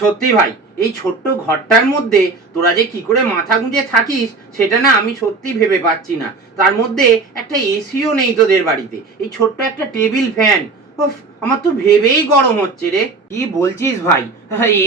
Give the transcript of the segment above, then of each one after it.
সত্যি ভাই, এই ছোট্ট ঘরটার মধ্যে তোরা যে কি করে মাথা গুঁজে থাকিস সেটা না আমি সত্যি ভেবে পাচ্ছি না। তার মধ্যে একটা এসিও নেই তোদের বাড়িতে, এই ছোট্ট একটা টেবিল ফ্যান। উফ, আমার তো ভেবেই গরম হচ্ছে রে। কি বলছিস ভাই?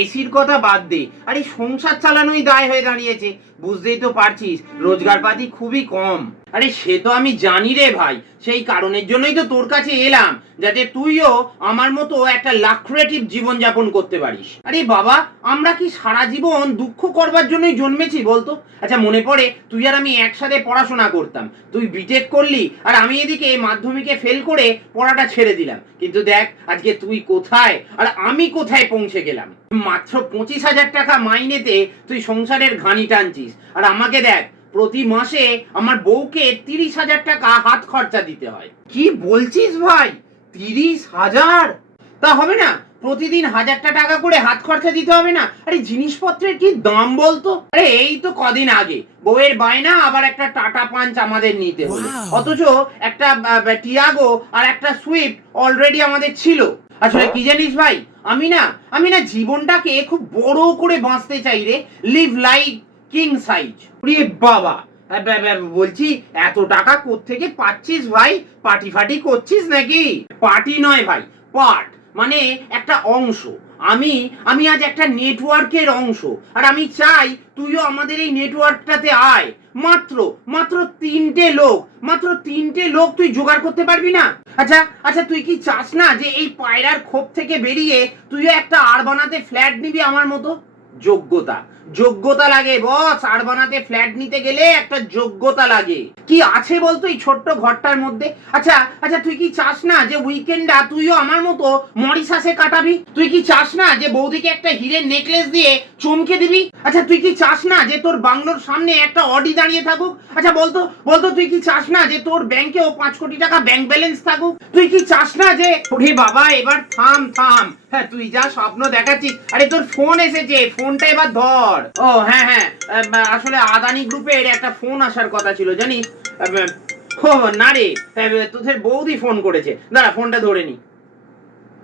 এসির কথা বাদ দে, আর এই সংসার চালানোই দায় হয়ে দাঁড়িয়েছে। বুঝতেই তো পারছিস রোজগার পাতি খুবই কম। আরে সে তো আমি জানি রে ভাই, সেই কারণের জন্যই তো তোর কাছে এলাম, যাতে তুইও আমার মতো একটা লাক্রেটিভ জীবন যাপন করতে পারিস। আরে বাবা, আমরা কি সারা জীবন দুঃখ করবার জন্যই জন্মেছি বলতো? আচ্ছা মনে পড়ে তুই আর আমি একসাথে পড়াশোনা করতাম, তুই বিটেক করলি আর আমি এদিকে মাধ্যমিকে ফেল করে পড়াটা ছেড়ে দিলাম। কিন্তু দেখ আজকে তুই কোথায় আর আমি কোথায় পৌঁছে গেলাম। মাত্র 25,000 টাকা মাইনেতে তুই সংসারের ঘানি টানছিস, আর আমাকে দেখ প্রতি মাসে আমার বউকে 30,000 টাকা হাত খরচা দিতে হয়। কি বলছিস ভাই, 30,000? তা হবে না? প্রতিদিন 1,000 টাকা করে হাত খরচা দিতে হবে না? আরে জিনিসপত্রের কি দাম বলতো? আরে এই তো কদিন আগে বউয়ের বায়না আবার একটা টাটা পাঞ্চ আমাদের নিতে হলো, অথচ একটা টিয়াগো আর একটা সুইফট অলরেডি আমাদের ছিল। আসলে কি জানিস ভাই, আমি না জীবনটাকে খুব বড় করে বাঁচতে চাই রে। Live life king size. ওরে বাবা, বলছি এত টাকা কোত্থেকে পাচ্ছিস ভাই? পার্টি ফাটি করছিস নাকি? পার্টি নয় ভাই, পার্ট মানে একটা অংশ। আমি আমি আজ একটা নেটওয়ার্কের অংশ, আর আমি চাই তুইও আমাদের এই নেটওয়ার্কটাতে আয়। মাত্র মাত্র তিনটে লোক তুই জোগাড় করতে পারবি না? আচ্ছা আচ্ছা, তুই কি চাস না যে এই পায়রার খোপ থেকে বেরিয়ে তুইও একটা আরবানাতে ফ্ল্যাট নিবি আমার মতো? যোগ্যতা যোগ্যতা লাগে বস, আর বানাতে ফ্ল্যাট নিতে গেলে একটা যোগ্যতা লাগে। কি আছে বলতো এই ছোট্ট ঘরটার মধ্যে? আচ্ছা আচ্ছা, তুই কি চাস না যে উইকেন্ডটা তুইও আমার মতো মরিশাসে কাটাবি? তুই কি চাস না যে বৌদিকে একটা হীরের নেকলেস দিয়ে চমকে দিবি? আচ্ছা তুই কি চাস না যে তোর বাংলোর সামনে একটা অডি দাঁড়িয়ে থাকুক? আচ্ছা বলতো বলতো তুই কি চাস না যে তোর ব্যাংকেও 5 কোটি টাকা ব্যাংক ব্যালেন্স থাকুক? তুই কি চাস না যে... ওরে বাবা, এবার থাম থাম। হ্যাঁ, তুই যা স্বপ্ন দেখাচ্ছিস। আরে তোর ফোন এসেছে, ফোনটা এবার ধর। ও হ্যাঁ হ্যাঁ, আসলে আদানি গ্রুপের একটা ফোন আসার কথা ছিল জানিস। ও না রে, তোদের বৌদি ফোন করেছে, দাঁড়া ফোনটা ধরে নি।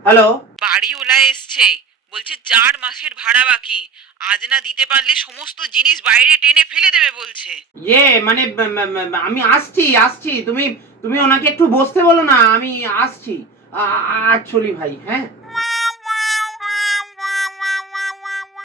হ্যালো। বাড়িওয়ালা এসছে, বলছে 4 মাসের ভাড়া বাকি, আজ না দিতে পারলে সমস্ত জিনিস বাইরে টেনে ফেলে দেবে বলছে। মানে আমি আসছি, তুমি তুমি ওনাকে একটু বসতে বলো না, আমি আসছি। অ্যাকচুয়ালি ভাই, হ্যাঁ